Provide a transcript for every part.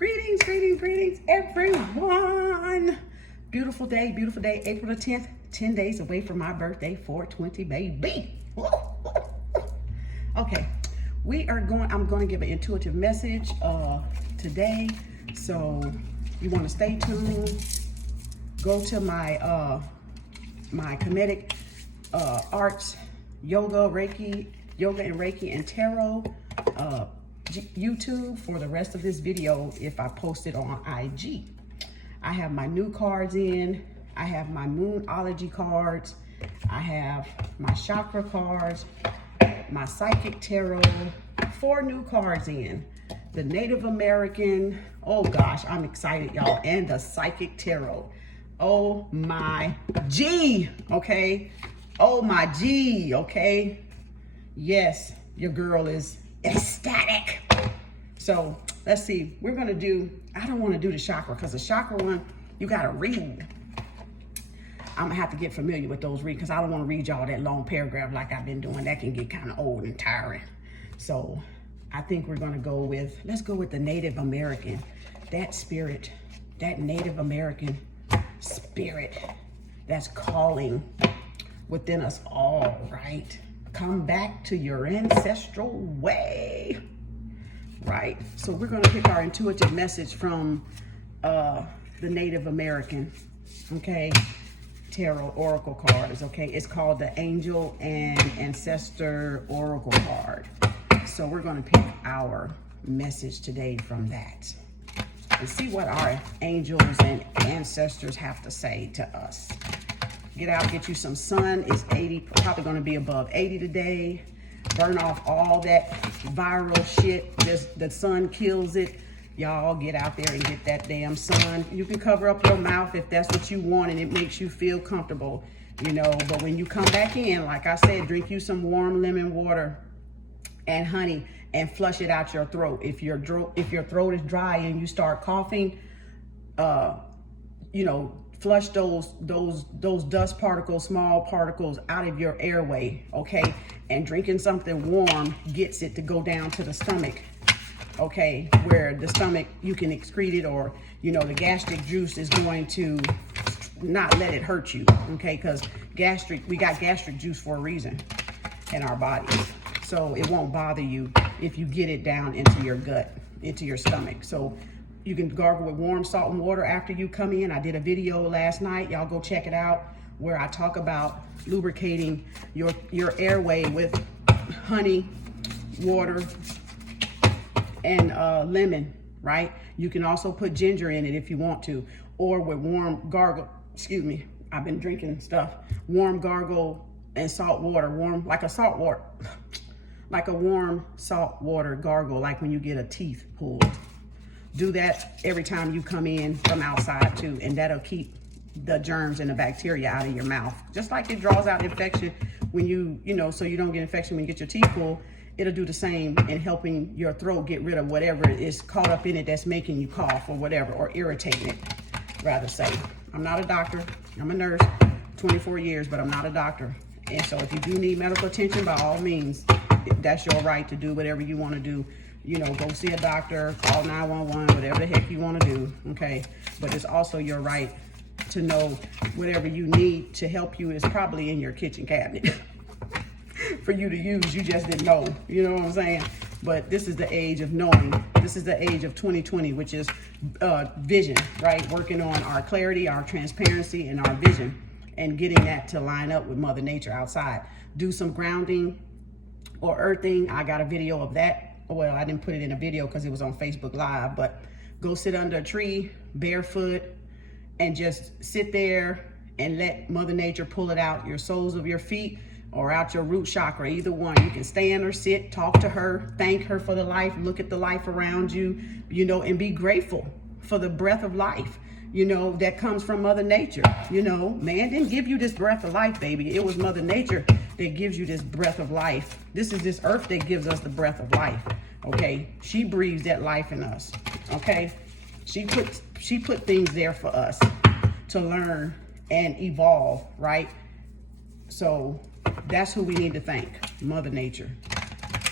Greetings, everyone. Beautiful day, April the 10th, 10 days away from my birthday, 420, baby. Okay, I'm going to give an intuitive message today. So you want to stay tuned. Go to my my Kemetic Arts, yoga and Reiki and tarot YouTube for the rest of this video if I post it on IG. I have my new cards in. I have my Moonology cards. I have my chakra cards, my psychic tarot, 4 new cards in. The Native American, oh gosh, I'm excited, y'all, and the psychic tarot. Oh my G, okay? Oh my G, okay? Yes, your girl is ecstatic. So let's see, we're gonna do, I don't wanna do the chakra because the chakra one, you gotta read. I'm gonna have to get familiar with those read because I don't wanna read y'all that long paragraph like I've been doing. That can get kind of old and tiring. So I think we're gonna go with, let's go with the Native American. That spirit, that Native American spirit that's calling within us all, right? Come back to your ancestral way, right? So we're going to pick our intuitive message from the Native American, okay, tarot oracle cards, okay? It's called the Angel and Ancestor Oracle card. So we're going to pick our message today from that and see what our angels and ancestors have to say to us. Get out, get you some sun. It's 80, probably gonna be above 80 today. Burn off all that viral shit. Just the sun kills it. Y'all get out there and get that damn sun. You can cover up your mouth if that's what you want and it makes you feel comfortable, you know. But when you come back in, like I said, drink you some warm lemon water and honey and flush it out your throat. If your throat is dry and you start coughing, you know, flush those dust particles, small particles out of your airway, okay? And drinking something warm gets it to go down to the stomach, okay? Where the stomach, you can excrete it, or, you know, the gastric juice is going to not let it hurt you, okay? Because we got gastric juice for a reason in our bodies. So it won't bother you if you get it down into your gut, into your stomach. So you can gargle with warm salt and water after you come in. I did a video last night. Y'all go check it out where I talk about lubricating your airway with honey, water, and lemon, right? You can also put ginger in it if you want to, or with warm gargle, excuse me, I've been drinking stuff. Warm gargle and salt water, warm, like a salt water, like a warm salt water gargle, like when you get a teeth pulled. Do that every time you come in from outside too, and that'll keep the germs and the bacteria out of your mouth. Just like it draws out infection when you know, so you don't get infection when you get your teeth pulled, it'll do the same in helping your throat get rid of whatever is caught up in it that's making you cough or whatever, or irritating it, rather say. I'm not a doctor, I'm a nurse, 24 years, but I'm not a doctor. And so if you do need medical attention, by all means, that's your right to do whatever you want to do. You know, go see a doctor, call 911, whatever the heck you want to do, okay? But it's also your right to know whatever you need to help you is probably in your kitchen cabinet for you to use. You just didn't know, you know what I'm saying? But this is the age of knowing. This is the age of 2020, which is vision, right? Working on our clarity, our transparency, and our vision, and getting that to line up with Mother Nature outside. Do some grounding or earthing. I got a video of that. Well, I didn't put it in a video because it was on Facebook Live, but go sit under a tree barefoot and just sit there and let Mother Nature pull it out your soles of your feet or out your root chakra, either one. You can stand or sit, talk to her, thank her for the life, look at the life around you, you know, and be grateful for the breath of life, you know, that comes from Mother Nature. You know, man didn't give you this breath of life, baby. It was Mother Nature that gives you this breath of life. This is this earth that gives us the breath of life, okay? She breathes that life in us, okay? She put things there for us to learn and evolve, right? So that's who we need to thank, Mother Nature.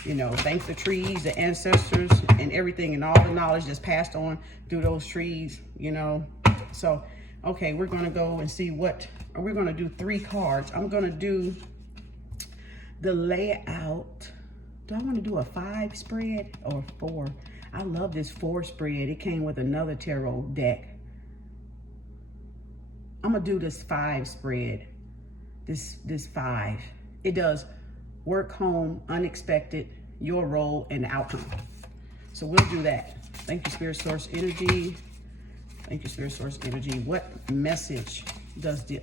You know, thank the trees, the ancestors, and everything, and all the knowledge that's passed on through those trees, you know. So, okay, we're going to go and see what, we're going to do 3 cards. I'm going to do the layout. Do I want to do a 5 spread or 4? I love this 4 spread. It came with another tarot deck. I'm going to do this 5 spread. This 5. It does work, home, unexpected, your role, and outcome. So we'll do that. Thank you, Spirit Source Energy. Thank you, Spirit Source Energy. What message does the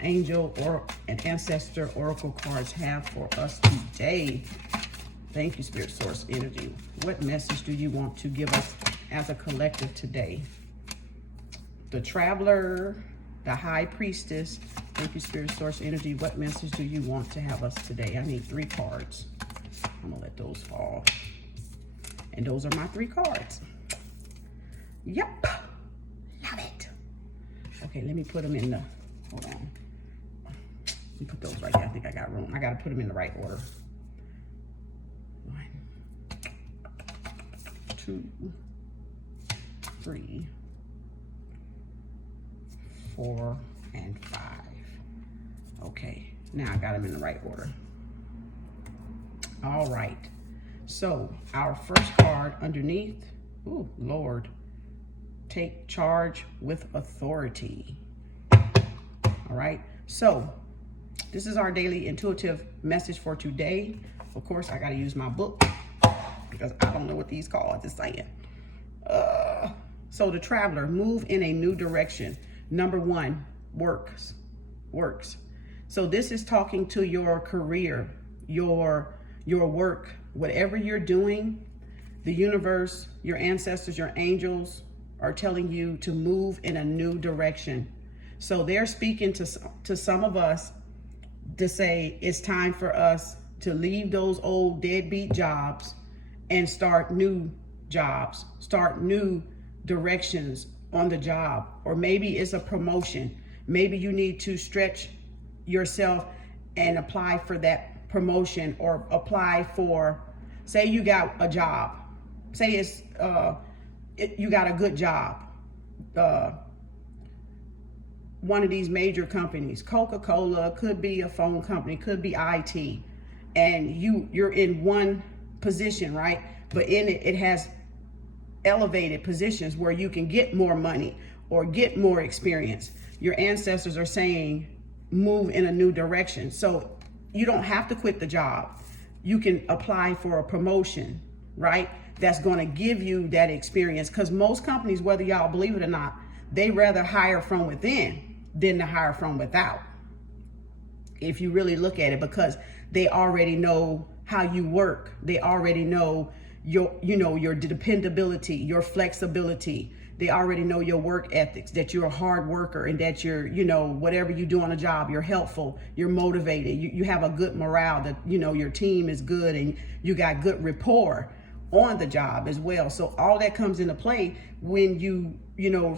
angel or an ancestor oracle cards have for us today? Thank you, Spirit Source Energy. What message do you want to give us as a collective today? The Traveler, the High Priestess. Thank you, Spirit Source Energy. What message do you want to have us today? I need 3 cards. I'm gonna let those fall. And those are my 3 cards. Yep, love it. Okay, let me put them in the, hold on. Let me put those right there. I think I got room. I gotta put them in the right order. 1, 2, 3, 4, and 5. Okay, now I got them in the right order. All right, so our first card underneath, ooh, Lord, take charge with authority. All right, so this is our daily intuitive message for today. Of course, I got to use my book because I don't know what these cards are saying. So the Traveler, move in a new direction. Number 1, works. So this is talking to your career, your work, whatever you're doing. The universe, your ancestors, your angels are telling you to move in a new direction. So they're speaking to some of us to say it's time for us to leave those old deadbeat jobs and start new jobs, start new directions on the job. Or maybe it's a promotion. Maybe you need to stretch yourself and apply for that promotion, or apply for, say you got a job, say it's you got a good job, one of these major companies, Coca-Cola, could be a phone company, could be IT, and you're in one position, right? But in it has elevated positions where you can get more money or get more experience. Your ancestors are saying move in a new direction. So you don't have to quit the job. You can apply for a promotion, right? That's going to give you that experience, because most companies, whether y'all believe it or not, they rather hire from within than to hire from without. If you really look at it, because they already know how you work. They already know your dependability, your flexibility. They already know your work ethics, that you're a hard worker, and that you're, whatever you do on a job, you're helpful, you're motivated, you have a good morale, that, your team is good, and you got good rapport on the job as well. So all that comes into play when you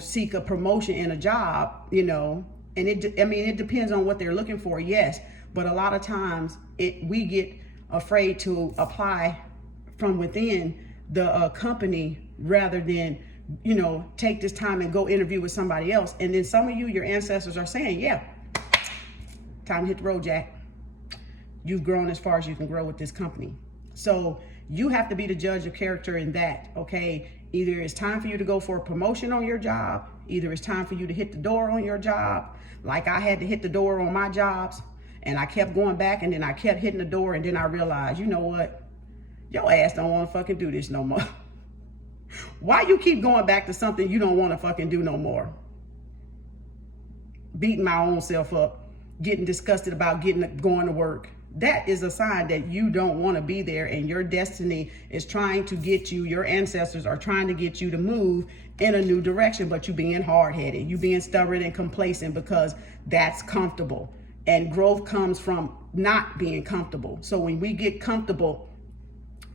seek a promotion in a job, and it depends on what they're looking for, yes. But a lot of times we get afraid to apply from within the company rather than take this time and go interview with somebody else. And then some of you, your ancestors are saying, yeah, time to hit the road, Jack. You've grown as far as you can grow with this company. So you have to be the judge of character in that, okay? Either it's time for you to go for a promotion on your job, either it's time for you to hit the door on your job. Like I had to hit the door on my jobs, and I kept going back, and then I kept hitting the door, and then I realized, you know what? Your ass don't want to fucking do this no more. Why you keep going back to something you don't want to fucking do no more? Beating my own self up, getting disgusted about going to work. That is a sign that you don't want to be there, and your destiny is trying to get you, your ancestors are trying to get you to move in a new direction, but you being hard-headed, you being stubborn and complacent because that's comfortable. And growth comes from not being comfortable. So when we get comfortable,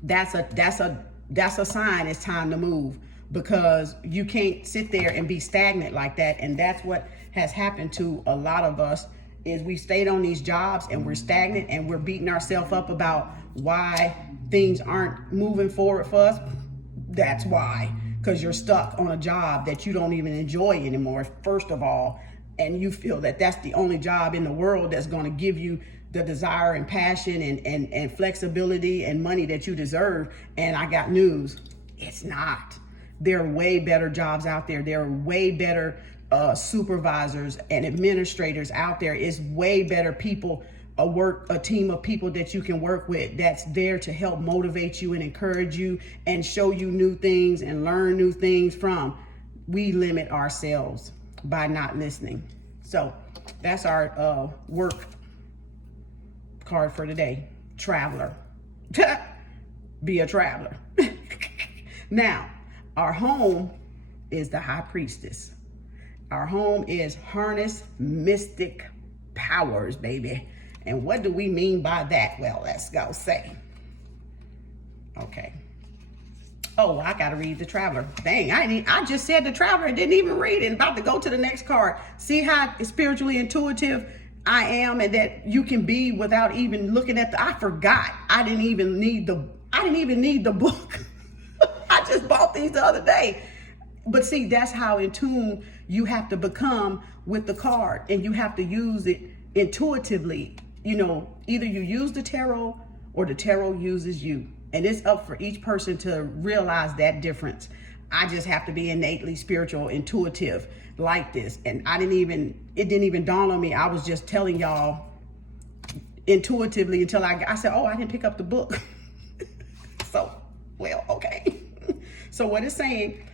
that's a sign it's time to move, because you can't sit there and be stagnant like that. And that's what has happened to a lot of us, is we stayed on these jobs and we're stagnant, and we're beating ourselves up about why things aren't moving forward for us? That's why, because you're stuck on a job that you don't even enjoy anymore, first of all, and you feel that that's the only job in the world that's going to give you the desire and passion and flexibility and money that you deserve. And I got news, it's not. There are way better jobs out there. There are way better supervisors and administrators out there. It's way better people, a team of people that you can work with that's there to help motivate you and encourage you and show you new things and learn new things from. We limit ourselves by not listening. So that's our work card for today. Traveler. Be a traveler. Now, our home is the High Priestess. Our home is harness mystic powers, baby. And what do we mean by that? Well, let's go say. Okay. Oh, I gotta read the Traveler. Dang, I just said the Traveler and didn't even read it. About to go to the next card. See how spiritually intuitive I am, and that you can be without even looking at I forgot. I didn't even need the book. I just bought these the other day. But see, that's how in tune you have to become with the card, and you have to use it intuitively. You know, either you use the tarot or the tarot uses you. And it's up for each person to realize that difference. I just have to be innately spiritual, intuitive like this. And it didn't even dawn on me. I was just telling y'all intuitively until I said, oh, I didn't pick up the book. So, well, okay. So what it's saying,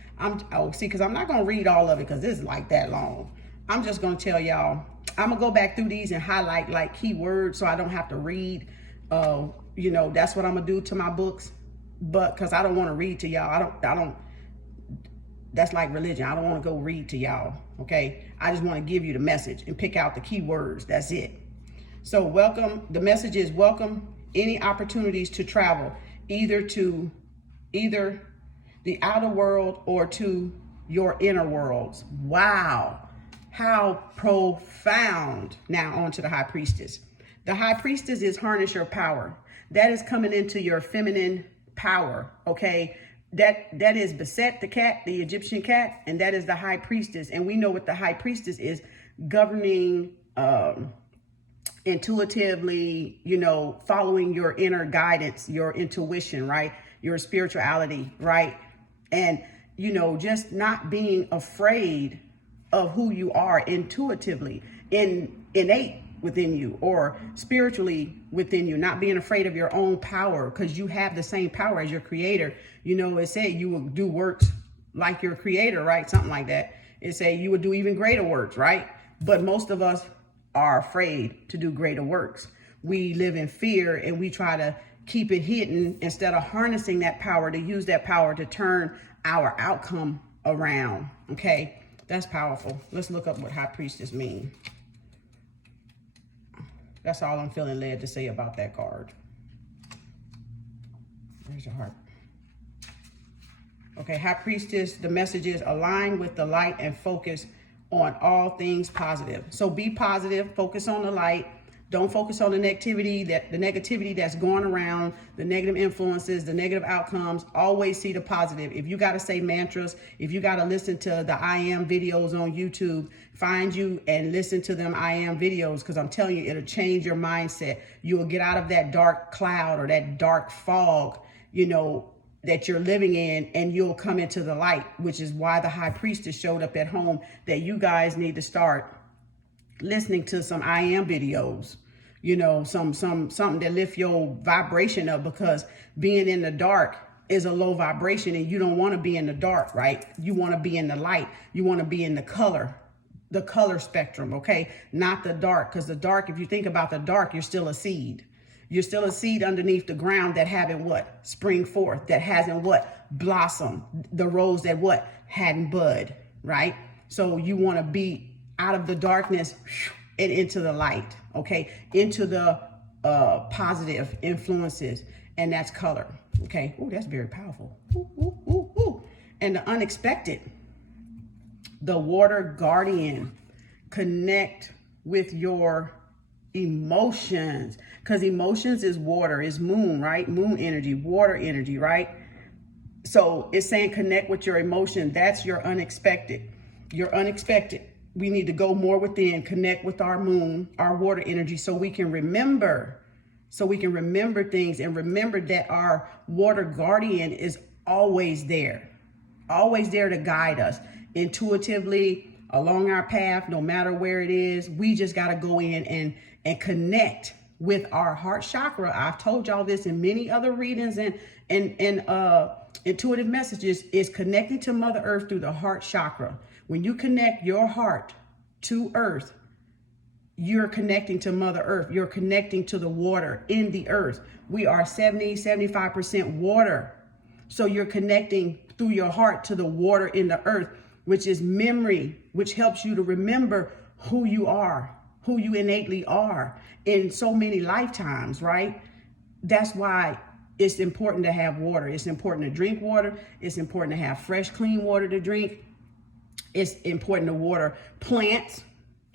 because I'm not going to read all of it because this is like that long. I'm just going to tell y'all, I'm going to go back through these and highlight like keywords so I don't have to read. You know, that's what I'm going to do to my books. But because I don't want to read to y'all. I don't, that's like religion. I don't want to go read to y'all. Okay. I just want to give you the message and pick out the keywords. That's it. So welcome. The message is welcome any opportunities to travel either the outer world or to your inner worlds. Wow. How profound. Now on to the High Priestess. The High Priestess is harness your power. That is coming into your feminine power. Okay. That is Beset, the cat, the Egyptian cat, and that is the High Priestess. And we know what the High Priestess is: governing, intuitively, you know, following your inner guidance, your intuition, right? Your spirituality, right? And, you know, just not being afraid of who you are intuitively, innate within you or spiritually within you, not being afraid of your own power because you have the same power as your creator. You know, it said you will do works like your creator, right? Something like that. It said you would do even greater works, right? But most of us are afraid to do greater works. We live in fear and we try to keep it hidden instead of harnessing that power, to use that power to turn our outcome around. Okay, that's powerful. Let's look up what High Priestess mean. That's all I'm feeling led to say about that card. Where's your heart? Okay, High Priestess, the message is align with the light and focus on all things positive. So be positive, focus on the light. Don't focus on the negativity that's going around, the negative influences, the negative outcomes. Always see the positive. If you got to say mantras, if you got to listen to the I am videos on YouTube, find you and listen to them I am videos, because I'm telling you, it'll change your mindset. You will get out of that dark cloud or that dark fog, you know, that you're living in, and you'll come into the light, which is why the High Priestess showed up at home, that you guys need to start listening to some I am videos, you know, something that lift your vibration up, because being in the dark is a low vibration and you don't want to be in the dark, right? You want to be in the light. You want to be in the color spectrum, okay? Not the dark, because the dark, if you think about the dark, you're still a seed. You're still a seed underneath the ground that haven't what? Spring forth, that hasn't what? Blossom. The rose that what? Hadn't bud, right? So you want to be out of the darkness and into the light, okay? Into the positive influences, and that's color, okay? Oh, that's very powerful. Ooh, ooh, ooh, ooh. And the unexpected, the water guardian, connect with your emotions. because emotions is water, is moon, right? Moon energy, water energy, right? So it's saying connect with your emotion. That's your unexpected. Your unexpected. We need to go more within, connect with our moon, our water energy, so we can remember. So we can remember things and remember that our water guardian is always there to guide us intuitively along our path, no matter where it is. We just got to go in and connect with our heart chakra. I've told y'all this in many other readings and intuitive messages, is connecting to Mother Earth through the heart chakra. When you connect your heart to Earth, you're connecting to Mother Earth. You're connecting to the water in the earth. We are 75% water. So you're connecting through your heart to the water in the earth, which is memory, which helps you to remember who you are, who you innately are in so many lifetimes, right? That's why it's important to have water. It's important to drink water. It's important to have fresh, clean water to drink. It's important to water plants.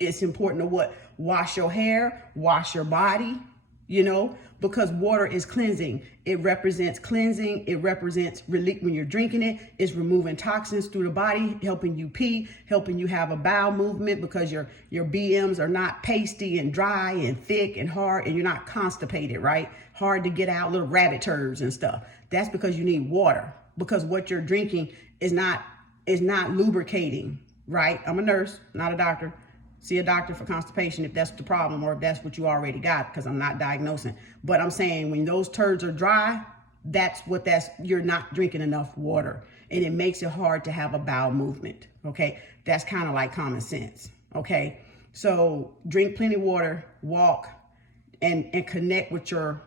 It's important to wash your hair, wash your body, because water is cleansing. It represents cleansing. It represents relief. When you're drinking it, it's removing toxins through the body, helping you pee, helping you have a bowel movement, because your BMs are not pasty and dry and thick and hard, and you're not constipated, right? Hard to get out, little rabbit turds and stuff. That's because you need water, because what you're drinking is not lubricating, right? I'm a nurse, not a doctor. See a doctor for constipation if that's the problem, or if that's what you already got, because I'm not diagnosing. But I'm saying when those turds are dry, you're not drinking enough water, and it makes it hard to have a bowel movement. Okay, that's kind of like common sense. Okay, so drink plenty of water, walk, and connect with your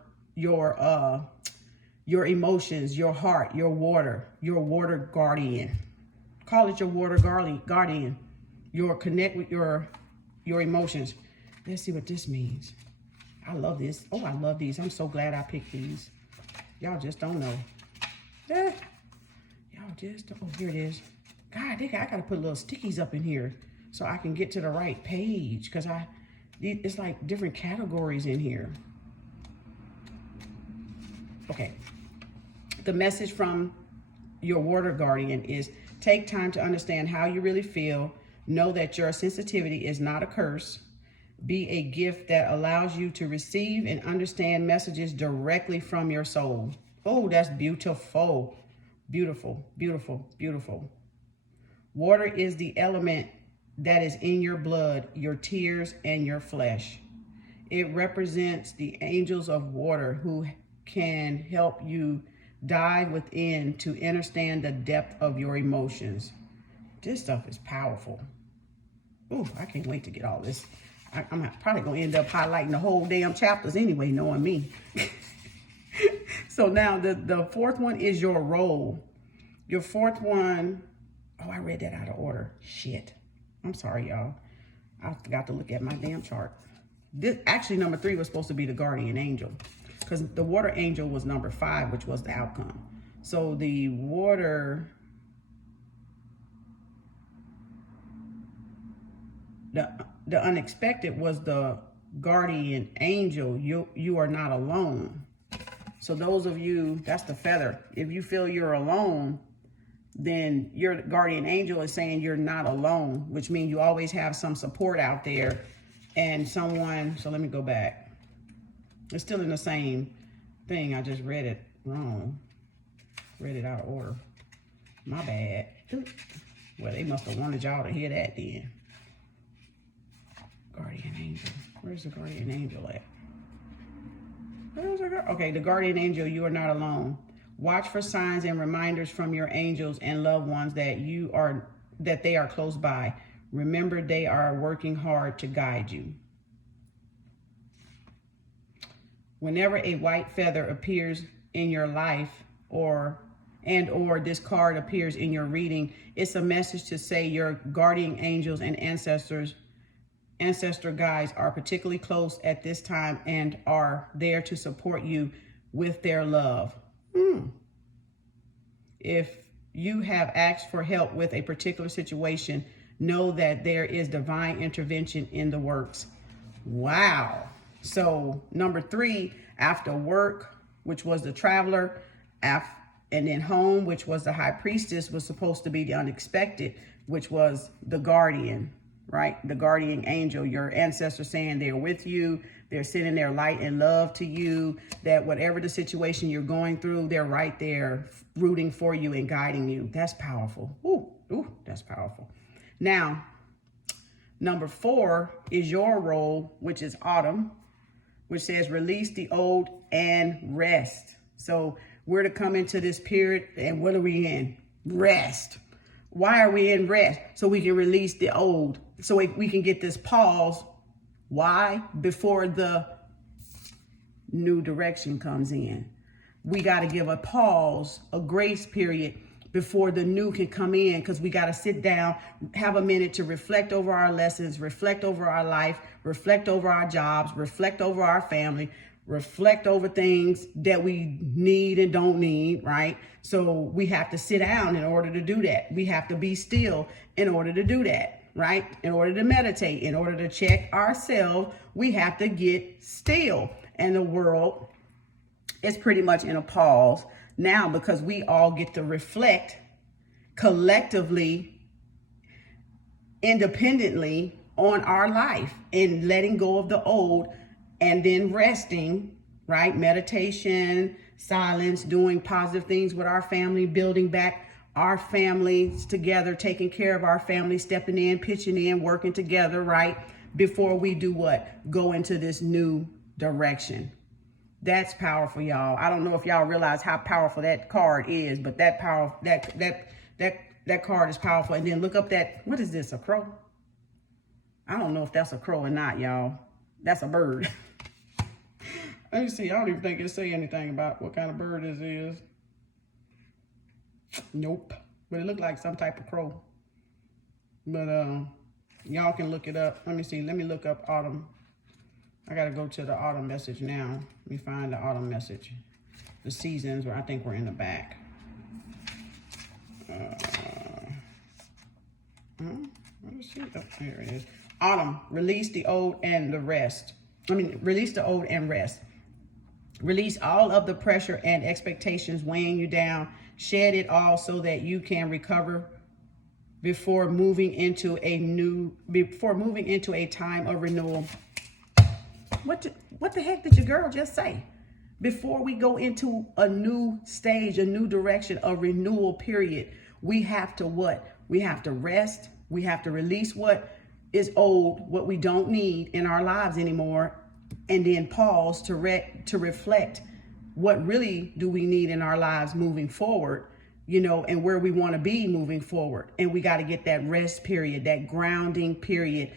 emotions, your heart, your water guardian. Call it your water guardian. Connect with your emotions. Let's see what this means. I love this. Oh, I love these. I'm so glad I picked these. Y'all just don't know. Y'all just don't. Oh, here it is. God, I gotta put little stickies up in here so I can get to the right page, because it's like different categories in here. Okay. The message from your water guardian is: take time to understand how you really feel. Know that your sensitivity is not a curse. Be a gift that allows you to receive and understand messages directly from your soul. Oh, that's beautiful. Beautiful, beautiful, beautiful. Water is the element that is in your blood, your tears, and your flesh. It represents the angels of water who can help you dive within to understand the depth of your emotions. This stuff is powerful. Ooh, I can't wait to get all this. I'm probably going to end up highlighting the whole damn chapters anyway, knowing me. So now the fourth one is your role. Your fourth one, oh, I read that out of order. Shit. I'm sorry, y'all. I forgot to look at my damn chart. Actually, number 3 was supposed to be the guardian angel, because the water angel was number 5, which was the outcome. So the water... The unexpected was the guardian angel. You are not alone. So those of you, that's the feather. If you feel you're alone, then your guardian angel is saying you're not alone, which means you always have some support out there and someone. So let me go back. It's still in the same thing. I just read it wrong. Read it out of order. My bad. Well, they must have wanted y'all to hear that then. Guardian angel. Where's the guardian angel at? Okay, the guardian angel, you are not alone. Watch for signs and reminders from your angels and loved ones that they are close by. Remember, they are working hard to guide you. Whenever a white feather appears in your life or this card appears in your reading, it's a message to say your guardian angels and ancestor guides are particularly close at this time and are there to support you with their love. If you have asked for help with a particular situation, know that there is divine intervention in the works. Wow. So number 3, after work, which was the traveler, and then home, which was the high priestess, was supposed to be the unexpected, which was the guardian, right? The guardian angel, your ancestors saying they're with you. They're sending their light and love to you, that whatever the situation you're going through, they're right there rooting for you and guiding you. That's powerful. Ooh, that's powerful. Now, number 4 is your role, which is autumn, which says release the old and rest. So we're to come into this period, and what are we in? Rest. Why are we in rest? So we can release the old, so we can get this pause. Why? Before the new direction comes in. We got to give a pause, a grace period before the new can come in, because we got to sit down, have a minute to reflect over our lessons, reflect over our life, reflect over our jobs, reflect over our family, reflect over things that we need and don't need, right? So we have to sit down in order to do that. We have to be still in order to do that, right? In order to meditate, in order to check ourselves, we have to get still. And the world is pretty much in a pause now, because we all get to reflect collectively, independently on our life, and letting go of the old, and then resting, right? Meditation, silence, doing positive things with our family, building back our families together, taking care of our family, stepping in, pitching in, working together, right? Before we do what? Go into this new direction. That's powerful, y'all. I don't know if y'all realize how powerful that card is, but that card is powerful. And then look up that, what is this, a crow? I don't know if that's a crow or not, y'all. That's a bird. Let me see. I don't even think it say anything about what kind of bird this is. Nope. But it looked like some type of crow. But y'all can look it up. Let me see. Let me look up autumn. I got to go to the autumn message now. Let me find the autumn message. The seasons, where I think we're in the back. Let's see. Oh, here it is. Autumn, release the old and the rest. Release the old and rest. Release all of the pressure and expectations weighing you down. Shed it all so that you can recover before moving into a time of renewal. What the heck did your girl just say? Before we go into a new stage, a new direction, a renewal period, we have to what? We have to rest. We have to release what is old, what we don't need in our lives anymore, and then pause to reflect what really do we need in our lives moving forward, and where we want to be moving forward. And we got to get that rest period, that grounding period,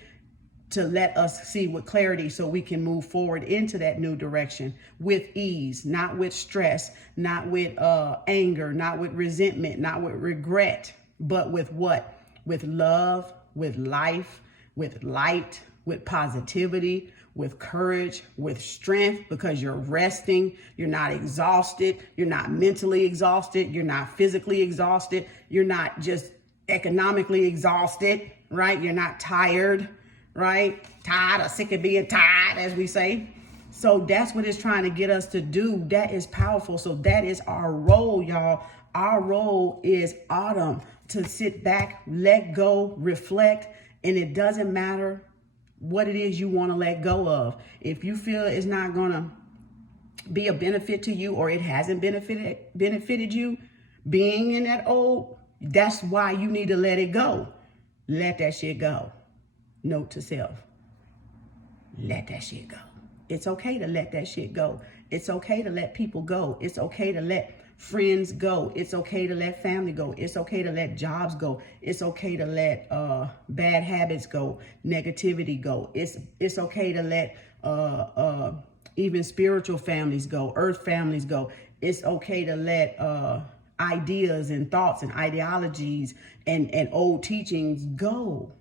to let us see with clarity, so we can move forward into that new direction with ease, not with stress, not with anger, not with resentment, not with regret, but with what? With love, with life, with light, with positivity, with courage, with strength, because you're resting. You're not exhausted. You're not mentally exhausted. You're not physically exhausted. You're not just economically exhausted, right? You're not tired, right? Tired or sick of being tired, as we say. So that's what it's trying to get us to do. That is powerful. So that is our role, y'all. Our role is autumn, to sit back, let go, reflect. And it doesn't matter what it is you want to let go of. If you feel it's not going to be a benefit to you, or it hasn't benefited you being in that old, that's why you need to let it go. Let that shit go. Note to self. Let that shit go. It's okay to let that shit go. It's okay to let people go. It's okay to let friends go. It's okay to let family go. It's okay to let jobs go. It's okay to let bad habits go, negativity go. It's okay to let even spiritual families go, earth families go. It's okay to let ideas and thoughts and ideologies and old teachings go.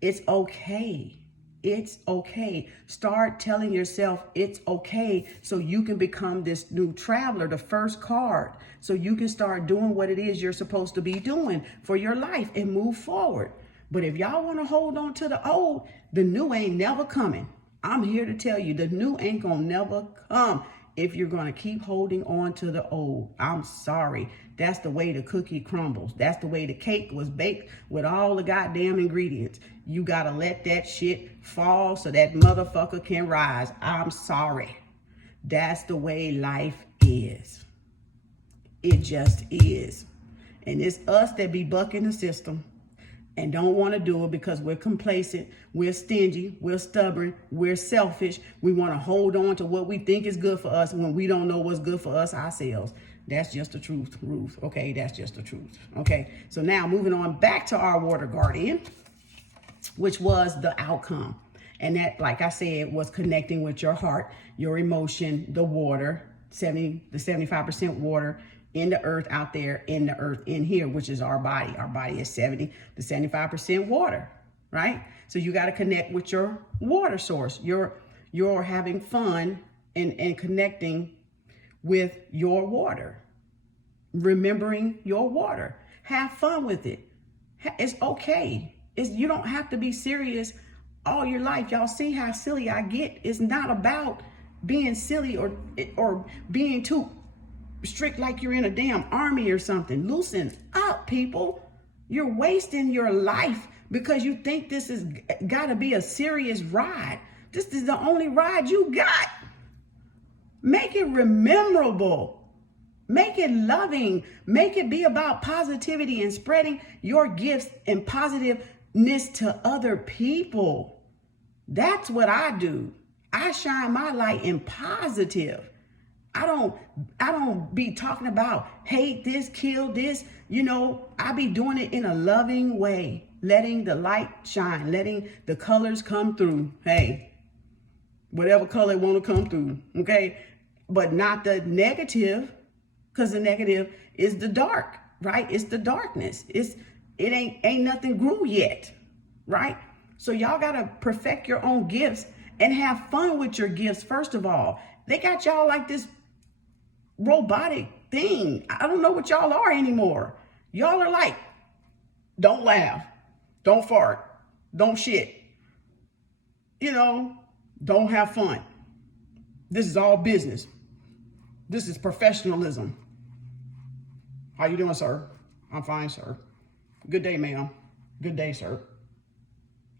It's okay. It's okay. Start telling yourself it's okay, so you can become this new traveler, the first card, so you can start doing what it is you're supposed to be doing for your life and move forward. But if y'all want to hold on to the old, the new ain't never coming. I'm here to tell you the new ain't gonna never come if you're gonna keep holding on to the old. I'm sorry. That's the way the cookie crumbles. That's the way the cake was baked with all the goddamn ingredients. You gotta let that shit fall so that motherfucker can rise. I'm sorry. That's the way life is. It just is. And it's us that be bucking the system and don't want to do it because we're complacent, we're stingy, we're stubborn, we're selfish. We want to hold on to what we think is good for us when we don't know what's good for us ourselves. That's just the truth, Ruth. Okay, that's just the truth. Okay, so now moving on back to our water guardian, which was the outcome. And that, like I said, was connecting with your heart, your emotion, the water, the 75% water in the earth out there, in the earth in here, which is our body. Our body is 70 to 75% water, right? So you got to connect with your water source. You're having fun and connecting with your water, remembering your water. Have fun with it. It's okay. You don't have to be serious all your life. Y'all see how silly I get? It's not about being silly or being too strict like you're in a damn army or something. Loosen up, people. You're wasting your life because you think this is gotta be a serious ride. This is the only ride you got. Make it memorable. Make it loving. Make it be about positivity and spreading your gifts and positiveness to other people. That's what I do. I shine my light in positive. I don't be talking about hate this, kill this. You know, I be doing it in a loving way, letting the light shine, letting the colors come through. Hey, whatever color want to come through, okay? But not the negative, because the negative is the dark, right? It's the darkness. It ain't nothing grew yet, right? So y'all gotta perfect your own gifts and have fun with your gifts. First of all, they got y'all like this robotic thing. I don't know what y'all are anymore. Y'all are like, don't laugh, don't fart, don't shit, don't have fun. This is all business. This is professionalism. How you doing, sir? I'm fine, sir. Good day, ma'am. Good day, sir.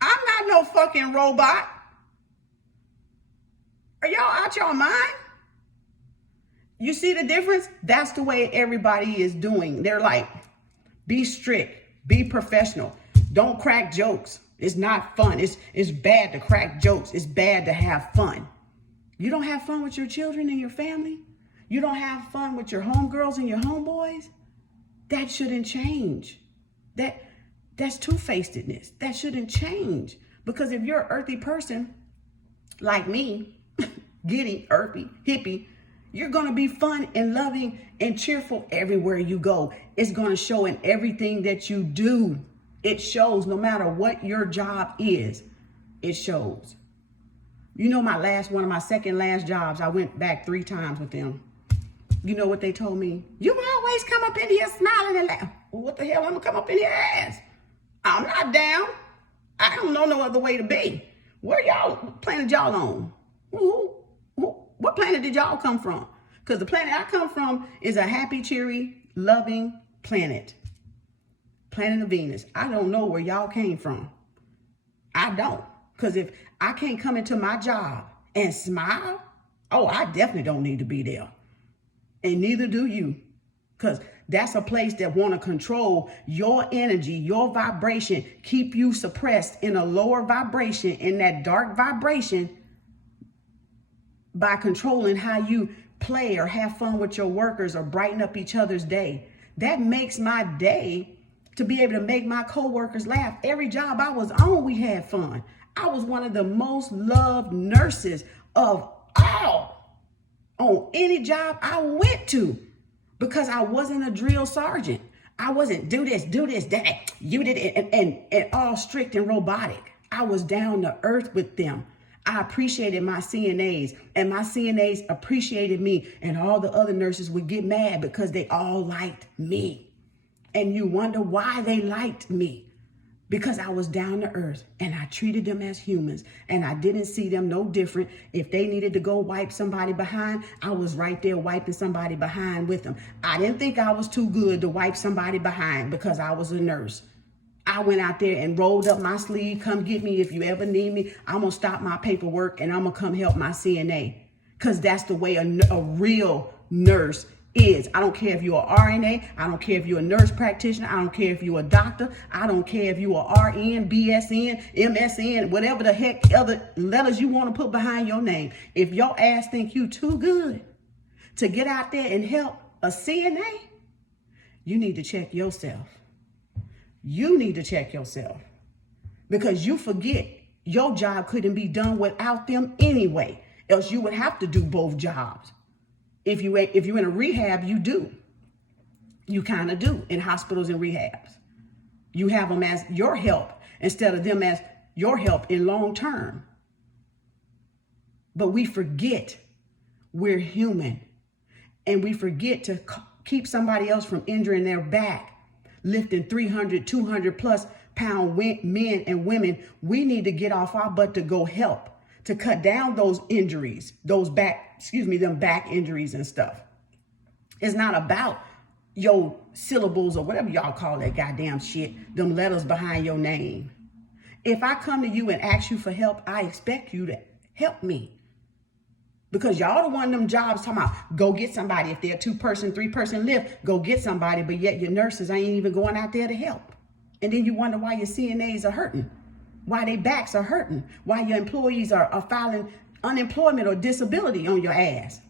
I'm not no fucking robot. Are y'all out your mind? You see the difference? That's the way everybody is doing. They're like, be strict, be professional. Don't crack jokes. It's not fun. It's bad to crack jokes. It's bad to have fun. You don't have fun with your children and your family? You don't have fun with your homegirls and your homeboys? That shouldn't change. That's two-facedness. That shouldn't change. Because if you're an earthy person like me, giddy, earthy, hippie, you're going to be fun and loving and cheerful everywhere you go. It's going to show in everything that you do. It shows no matter what your job is. It shows. You know, one of my second last jobs, I went back 3 times with them. You know what they told me? You always come up in here smiling and laughing. Well, what the hell? I'm going to come up in here ass. I'm not down. I don't know no other way to be. Where planet y'all on? What planet did y'all come from? Because the planet I come from is a happy, cheery, loving planet. Planet of Venus. I don't know where y'all came from. I don't. Because if I can't come into my job and smile, I definitely don't need to be there. And neither do you. Because that's a place that want to control your energy, your vibration, keep you suppressed in a lower vibration, in that dark vibration, by controlling how you play or have fun with your workers or brighten up each other's day. That makes my day to be able to make my coworkers laugh. Every job I was on, we had fun. I was one of the most loved nurses of all on any job I went to because I wasn't a drill sergeant. I wasn't do this, that, you did it, and all strict and robotic. I was down to earth with them. I appreciated my CNAs, and my CNAs appreciated me, and all the other nurses would get mad because they all liked me. And you wonder why they liked me. because I was down to earth and I treated them as humans and I didn't see them no different. If they needed to go wipe somebody behind, I was right there wiping somebody behind with them. I didn't think I was too good to wipe somebody behind because I was a nurse. I went out there and rolled up my sleeve. Come get me if you ever need me. I'm going to stop my paperwork and I'm going to come help my CNA. Because that's the way a real nurse is. I don't care if you're an RNA. I don't care if you're a nurse practitioner. I don't care if you're a doctor. I don't care if you're a RN, BSN, MSN, whatever the heck other letters you want to put behind your name. If your ass think you too good to get out there and help a CNA, you need to check yourself. You need to check yourself, because you forget your job couldn't be done without them anyway. Else you would have to do both jobs. If you're in a rehab, you do. You kind of do in hospitals and rehabs. You have them as your help instead of them as your help in long term. But we forget we're human, and we forget to keep somebody else from injuring their back. Lifting 300, 200 plus pound men and women, we need to get off our butt to go help, to cut down those injuries, them back injuries and stuff. It's not about your syllables or whatever y'all call that goddamn shit, them letters behind your name. If I come to you and ask you for help, I expect you to help me. Because y'all the one them jobs talking about, go get somebody. If they're 2-person, 3-person lift, go get somebody. But yet your nurses ain't even going out there to help. And then you wonder why your CNAs are hurting, why their backs are hurting, why your employees are filing unemployment or disability on your ass.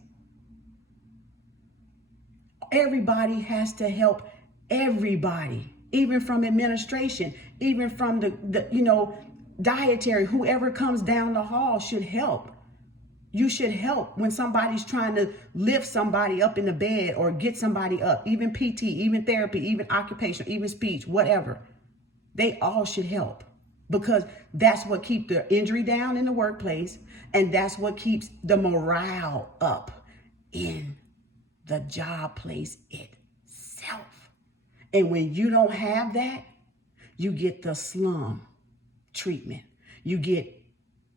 Everybody has to help everybody, even from administration, even from the dietary, whoever comes down the hall should help. You should help when somebody's trying to lift somebody up in the bed or get somebody up, even PT, even therapy, even occupation, even speech, whatever. They all should help, because that's what keeps the injury down in the workplace. And that's what keeps the morale up in the job place itself. And when you don't have that, you get the slum treatment. You get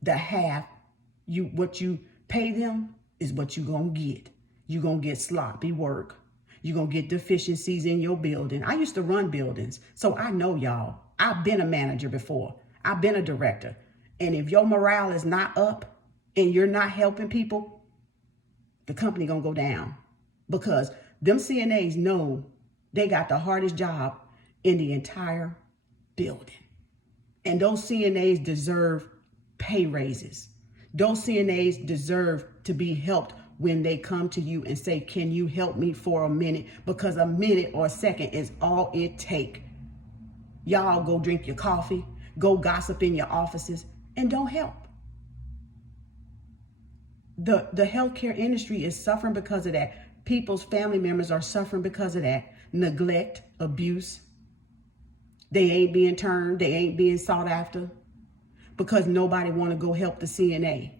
the half. What you pay them is what you're going to get. You're going to get sloppy work. You're going to get deficiencies in your building. I used to run buildings, so I know y'all. I've been a manager before. I've been a director. And if your morale is not up and you're not helping people, the company going to go down, because them CNAs know they got the hardest job in the entire building. And those CNAs deserve pay raises. Those CNAs deserve to be helped when they come to you and say, can you help me for a minute? Because a minute or a second is all it takes. Y'all go drink your coffee, go gossip in your offices, and don't help. The healthcare industry is suffering because of that. People's family members are suffering because of that. Neglect, abuse. They ain't being turned. They ain't being sought after, because nobody want to go help the CNA.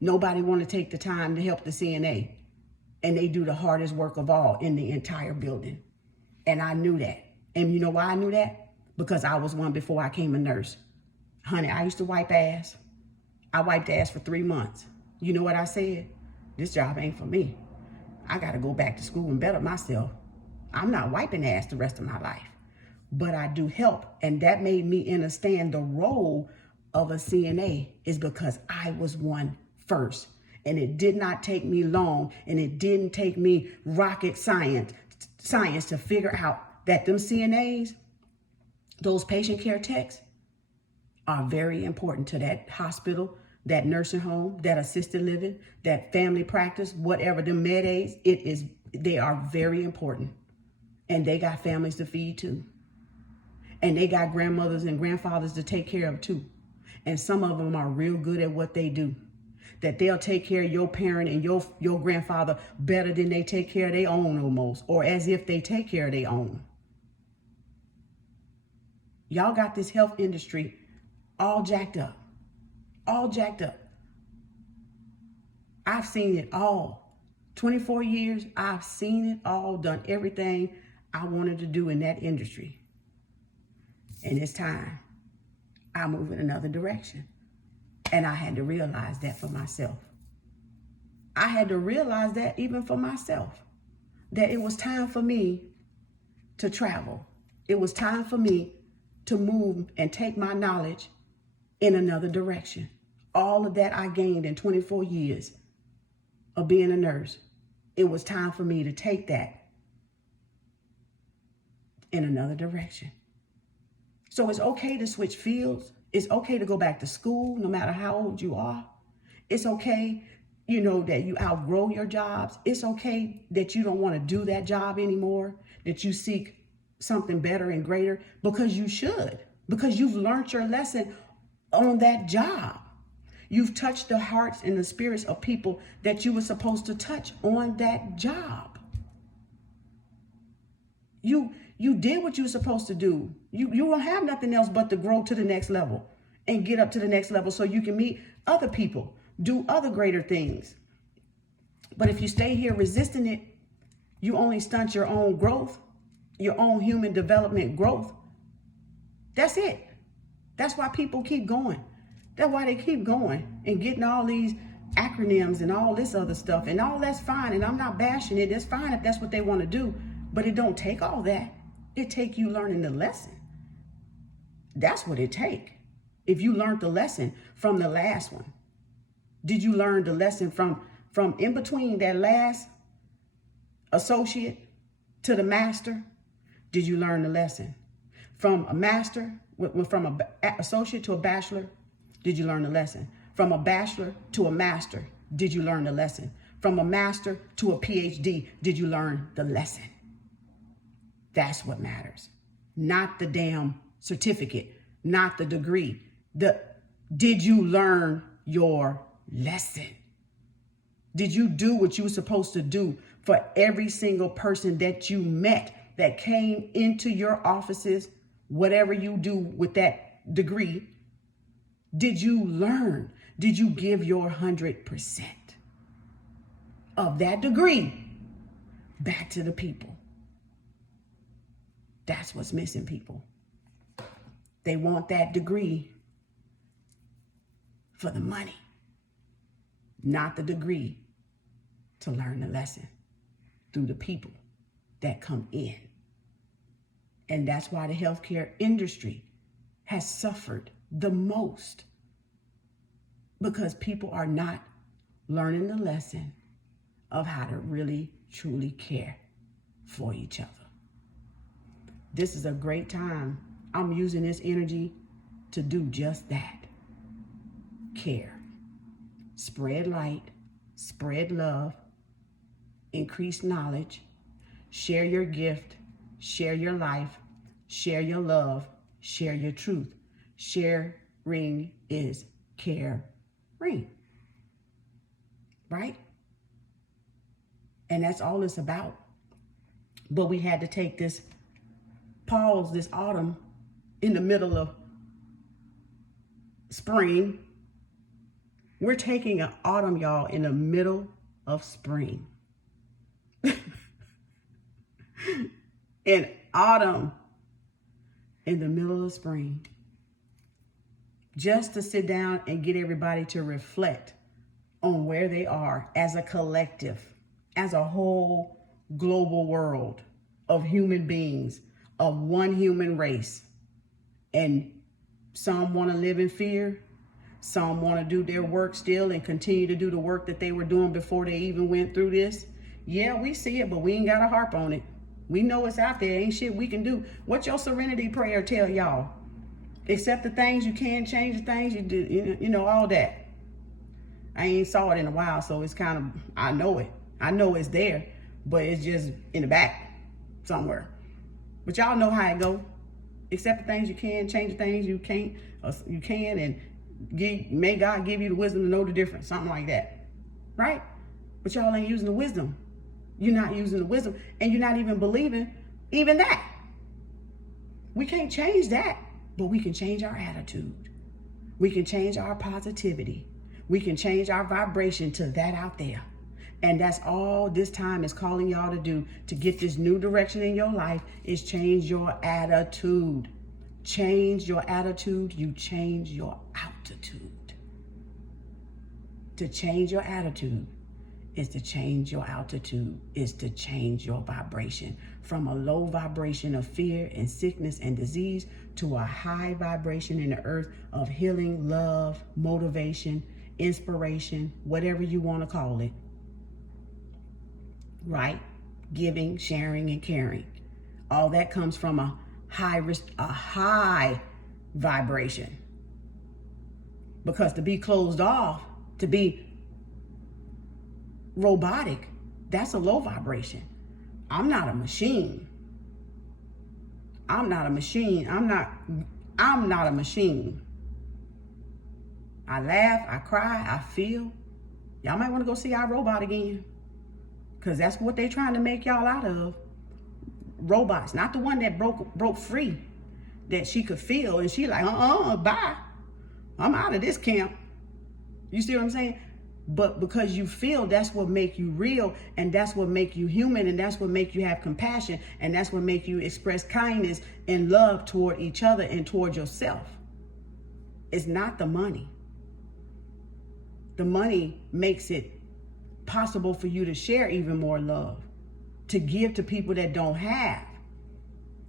Nobody want to take the time to help the CNA. And they do the hardest work of all in the entire building. And I knew that. And you know why I knew that? Because I was one before I came a nurse. Honey, I used to wipe ass. I wiped ass for 3 months. You know what I said? This job ain't for me. I got to go back to school and better myself. I'm not wiping ass the rest of my life. But I do help. And that made me understand the role of a CNA, is because I was one first. And it did not take me long, and it didn't take me rocket science to figure out that them CNAs, those patient care techs, are very important to that hospital, that nursing home, that assisted living, that family practice, whatever, the med aids, they are very important. And they got families to feed too. And they got grandmothers and grandfathers to take care of too. And some of them are real good at what they do. That they'll take care of your parent and your grandfather better than they take care of their own almost, or as if they take care of their own. Y'all got this health industry all jacked up. All jacked up. I've seen it all. 24 years, I've seen it all, done everything I wanted to do in that industry. And it's time I move in another direction. And I had to realize that for myself. I had to realize that even for myself, that it was time for me to travel. It was time for me to move and take my knowledge in another direction. All of that I gained in 24 years of being a nurse, it was time for me to take that in another direction. So it's okay to switch fields. It's okay to go back to school, no matter how old you are. It's okay, that you outgrow your jobs. It's okay that you don't want to do that job anymore, that you seek something better and greater, because you should, because you've learned your lesson on that job. You've touched the hearts and the spirits of people that you were supposed to touch on that job. You did what you were supposed to do. You won't have nothing else but to grow to the next level and get up to the next level so you can meet other people, do other greater things. But if you stay here resisting it, you only stunt your own growth, your own human development growth. That's it. That's why people keep going. That's why they keep going and getting all these acronyms and all this other stuff. And all that's fine. And I'm not bashing it. It's fine if that's what they want to do. But it don't take all that. It take you learning the lesson. That's what it take. If you learned the lesson from the last one, did you learn the lesson from in between that last associate to the master? Did you learn the lesson from a master, from an associate to a bachelor? Did you learn the lesson from a bachelor to a master? Did you learn the lesson from a master to a PhD? Did you learn the lesson? That's what matters. Not the damn certificate, not the degree. Did you learn your lesson? Did you do what you were supposed to do for every single person that you met that came into your offices, whatever you do with that degree? Did you learn? Did you give your 100% of that degree back to the people? That's what's missing, people. They want that degree for the money, not the degree to learn the lesson through the people that come in. And that's why the healthcare industry has suffered the most, because people are not learning the lesson of how to really, truly care for each other. This is a great time. I'm using this energy to do just that. Care. Spread light, spread love, increase knowledge, share your gift, share your life, share your love, share your truth. Sharing is caring. Right? And that's all it's about. But we had to take this pause this autumn in the middle of spring. We're taking an autumn, y'all, in the middle of spring. In autumn, in the middle of spring. Just to sit down and get everybody to reflect on where they are as a collective, as a whole global world of human beings, of one human race. And some want to live in fear. Some want to do their work still and continue to do the work that they were doing before they even went through this. Yeah, we see it, but we ain't got to harp on it. We know it's out there. Ain't shit we can do. What your serenity prayer tell y'all? Accept the things you can, change the things you do, all that. I ain't saw it in a while, so it's kind of, I know it. I know it's there, but it's just in the back somewhere. But y'all know how it go. Accept the things you can, change the things you can't, and may God give you the wisdom to know the difference, something like that, right? But y'all ain't using the wisdom. You're not using the wisdom, and you're not even believing even that. We can't change that, but we can change our attitude. We can change our positivity. We can change our vibration to that out there. And that's all this time is calling y'all to do to get this new direction in your life, is change your attitude. change your attitude, you change your altitude. To change your attitude is to change your altitude, is to change your vibration from a low vibration of fear and sickness and disease to a high vibration in the earth of healing, love, motivation, inspiration, whatever you want to call it. Right? Giving, sharing, and caring. All that comes from a high vibration. Because to be closed off, to be robotic, that's a low vibration. I'm not a machine. I'm not a machine. I'm not a machine. I laugh, I cry, I feel. Y'all might want to go see our robot again. Because that's what they're trying to make y'all out of. Robots. Not the one that broke free. That she could feel. And she like, bye. I'm out of this camp. You see what I'm saying? But because you feel, that's what make you real. And that's what make you human. And that's what make you have compassion. And that's what make you express kindness and love toward each other and toward yourself. It's not the money. The money makes it possible for you to share even more love, to give to people that don't have.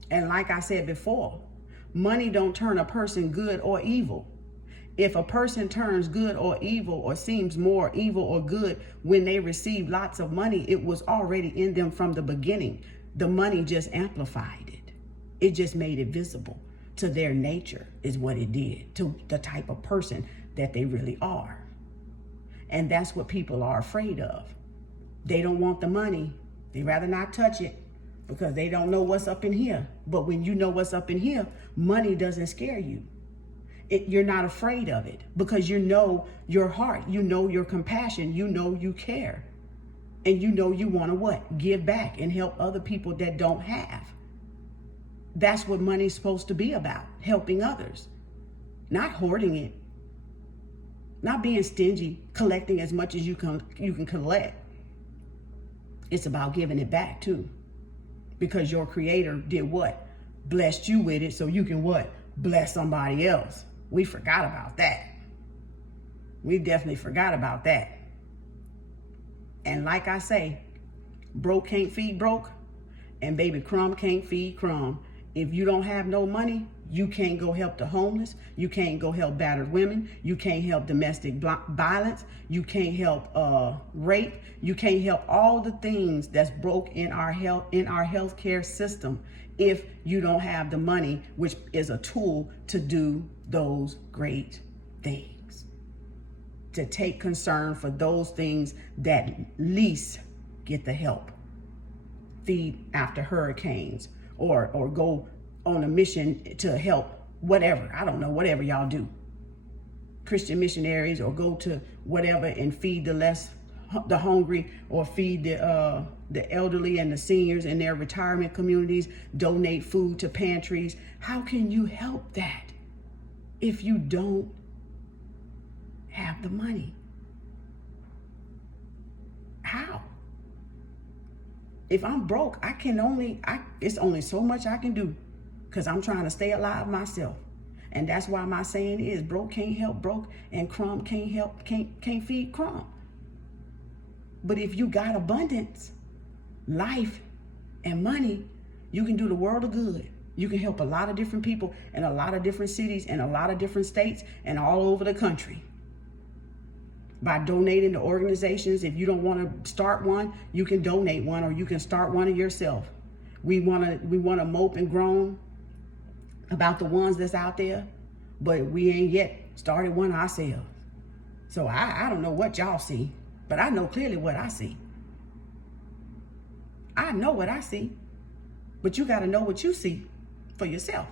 And like I said before, money don't turn a person good or evil. If a person turns good or evil or seems more evil or good when they receive lots of money, it was already in them from the beginning. The money just amplified it. It just made it visible to their nature is what it did, to the type of person that they really are. And that's what people are afraid of. They don't want the money. They rather not touch it because they don't know what's up in here. But when you know what's up in here, money doesn't scare you. You're not afraid of it because you know your heart, you know your compassion, you know you care. And you know you want to what? Give back and help other people that don't have. That's what money's supposed to be about, helping others, not hoarding it. Not being stingy, collecting as much as you can collect. It's about giving it back too. Because your creator did what? Blessed you with it so you can what? Bless somebody else. We forgot about that. We definitely forgot about that. And like I say, broke can't feed broke, and baby crumb can't feed crumb. If you don't have no money, you can't go help the homeless. You can't go help battered women. You can't help domestic violence. You can't help rape. You can't help all the things that's broke in our healthcare system if you don't have the money, which is a tool to do those great things. To take concern for those things that least get the help. Feed after hurricanes or go on a mission to help whatever. I don't know, whatever y'all do. Christian missionaries, or go to whatever and feed the hungry, or feed the elderly and the seniors in their retirement communities, donate food to pantries. How can you help that if you don't have the money? How? If I'm broke, it's only so much I can do because I'm trying to stay alive myself. And that's why my saying is broke can't help broke, and crumb can't feed crumb. But if you got abundance, life, and money, you can do the world of good. You can help a lot of different people in a lot of different cities and a lot of different states and all over the country. By donating to organizations. If you don't want to start one, you can donate one, or you can start one of yourself. We want to mope and groan about the ones that's out there, but we ain't yet started one ourselves. So I don't know what y'all see, but I know clearly what I see. I know what I see, but you got to know what you see for yourself.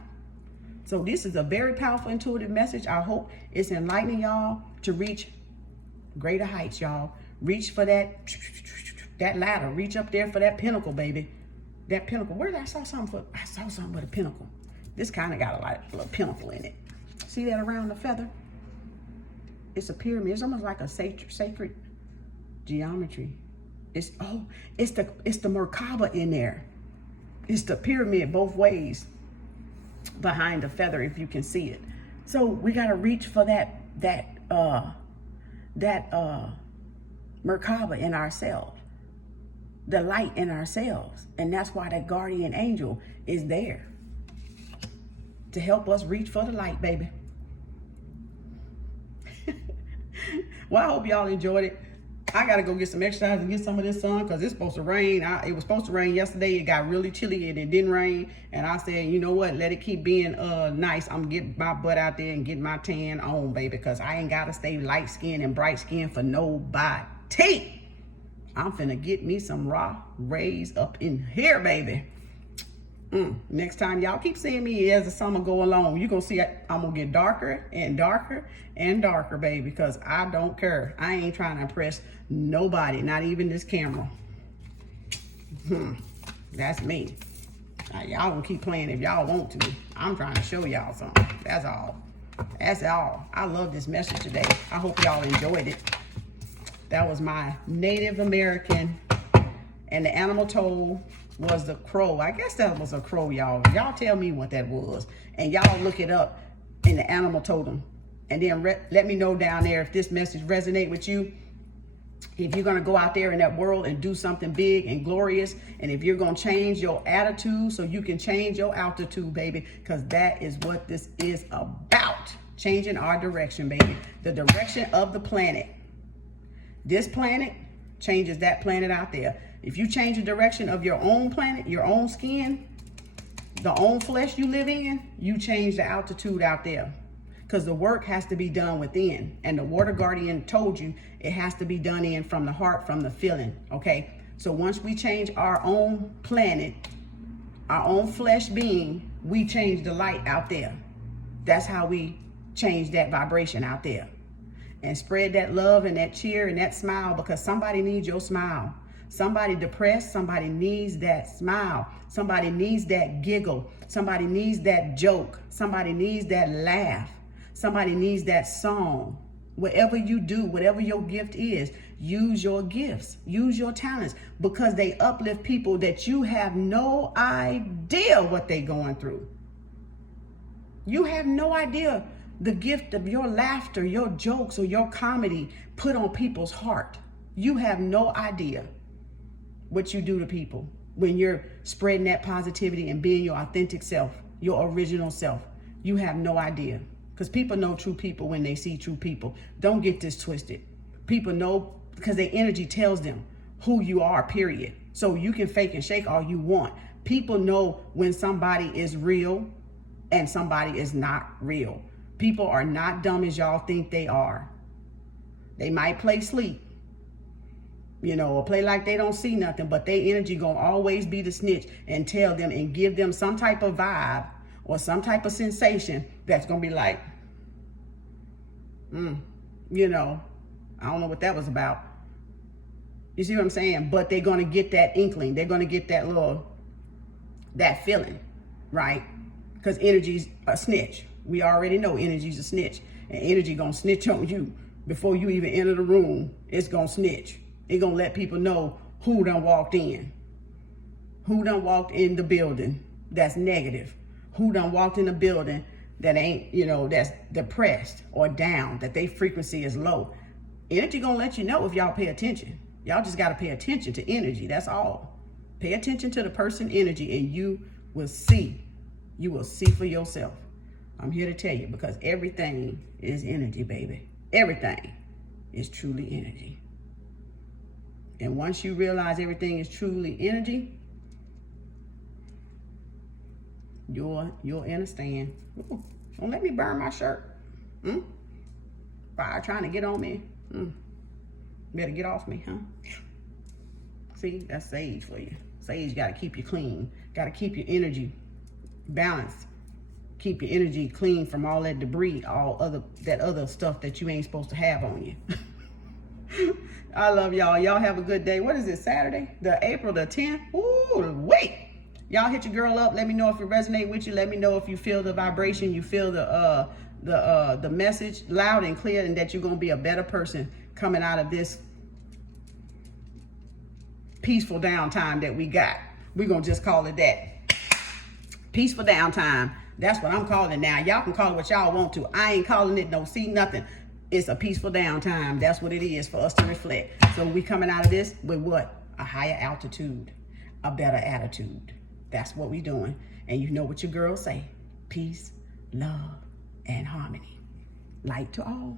So this is a very powerful, intuitive message. I hope it's enlightening y'all to reach greater heights, y'all. Reach for that ladder. Reach up there for that pinnacle, baby. That pinnacle. Where did I saw something with a pinnacle. This kind of got a little pinnacle in it. See that around the feather? It's a pyramid. It's almost like a sacred geometry. It's the Merkaba in there. It's the pyramid both ways. behind the feather, if you can see it. So we got to reach for that Merkaba in ourselves, the light in ourselves. And that's why that guardian angel is there to help us reach for the light, baby. Well, I hope y'all enjoyed it. I gotta go get some exercise and get some of this sun because it's supposed to rain. It was supposed to rain yesterday. It got really chilly and it didn't rain. And I said, you know what? Let it keep being nice. I'm gonna get my butt out there and get my tan on, baby, because I ain't gotta stay light skinned and bright skinned for nobody. I'm finna get me some raw rays up in here, baby. Next time y'all keep seeing me as the summer go along, you're gonna see I'm gonna get darker and darker and darker, baby, because I don't care. I ain't trying to impress nobody, not even this camera. That's me. Y'all gonna keep playing if y'all want to. I'm trying to show y'all something. That's all. That's all. I love this message today. I hope y'all enjoyed it. That was my Native American, and the animal told was the crow. I guess that was a crow, y'all. Y'all tell me what that was. And y'all look it up in the animal totem. And then let me know down there if this message resonate with you. If you're going to go out there in that world and do something big and glorious. And if you're going to change your attitude so you can change your altitude, baby. Because that is what this is about. Changing our direction, baby. The direction of the planet. This planet changes that planet out there. If you change the direction of your own planet, your own skin, the own flesh you live in, you change the altitude out there. Because the work has to be done within. And the water guardian told you it has to be done in from the heart, from the feeling. Okay? So once we change our own planet, our own flesh being, we change the light out there. That's how we change that vibration out there. And spread that love and that cheer and that smile, because somebody needs your smile. Somebody depressed, somebody needs that smile. Somebody needs that giggle. Somebody needs that joke. Somebody needs that laugh. Somebody needs that song. Whatever you do, whatever your gift is, use your gifts, use your talents, because they uplift people that you have no idea what they're going through. You have no idea the gift of your laughter, your jokes, or your comedy put on people's heart. You have no idea what you do to people when you're spreading that positivity and being your authentic self, your original self. You have no idea, because people know true people when they see true people. Don't get this twisted. People know because their energy tells them who you are, period. So you can fake and shake all you want. People know when somebody is real and somebody is not real. People are not dumb as y'all think they are. They might play sleep, you know, or play like they don't see nothing, but their energy gonna always be the snitch and tell them and give them some type of vibe or some type of sensation that's gonna be like, you know, I don't know what that was about. You see what I'm saying? But they're gonna get that inkling. They're gonna get that feeling, right? Because energy's a snitch. We already know energy's a snitch, and energy gonna snitch on you before you even enter the room. It's gonna snitch. It's gonna let people know who done walked in, who done walked in the building that's negative, who done walked in the building that ain't, you know, that's depressed or down, that their frequency is low. Energy gonna let you know if y'all pay attention. Y'all just gotta pay attention to energy. That's all. Pay attention to the person energy, and you will see. You will see for yourself. I'm here to tell you, because everything is energy, baby. Everything is truly energy. And once you realize everything is truly energy, you'll understand. Ooh, don't let me burn my shirt. Fire trying to get on me. Better get off me, huh? See, that's sage for you. Sage got to keep you clean. Got to keep your energy balanced. Keep your energy clean from all that debris, that other stuff that you ain't supposed to have on you. I love y'all. Y'all have a good day. What is it, Saturday? April the 10th? Ooh, wait. Y'all hit your girl up. Let me know if it resonate with you. Let me know if you feel the vibration, you feel the message loud and clear, and that you're going to be a better person coming out of this peaceful downtime that we got. We're going to just call it that. Peaceful downtime. That's what I'm calling it now. Y'all can call it what y'all want to. I ain't calling it no see nothing. It's a peaceful downtime. That's what it is for us to reflect. So we coming out of this with what? A higher altitude, a better attitude. That's what we doing. And you know what your girls say. Peace, love, and harmony. Light to all.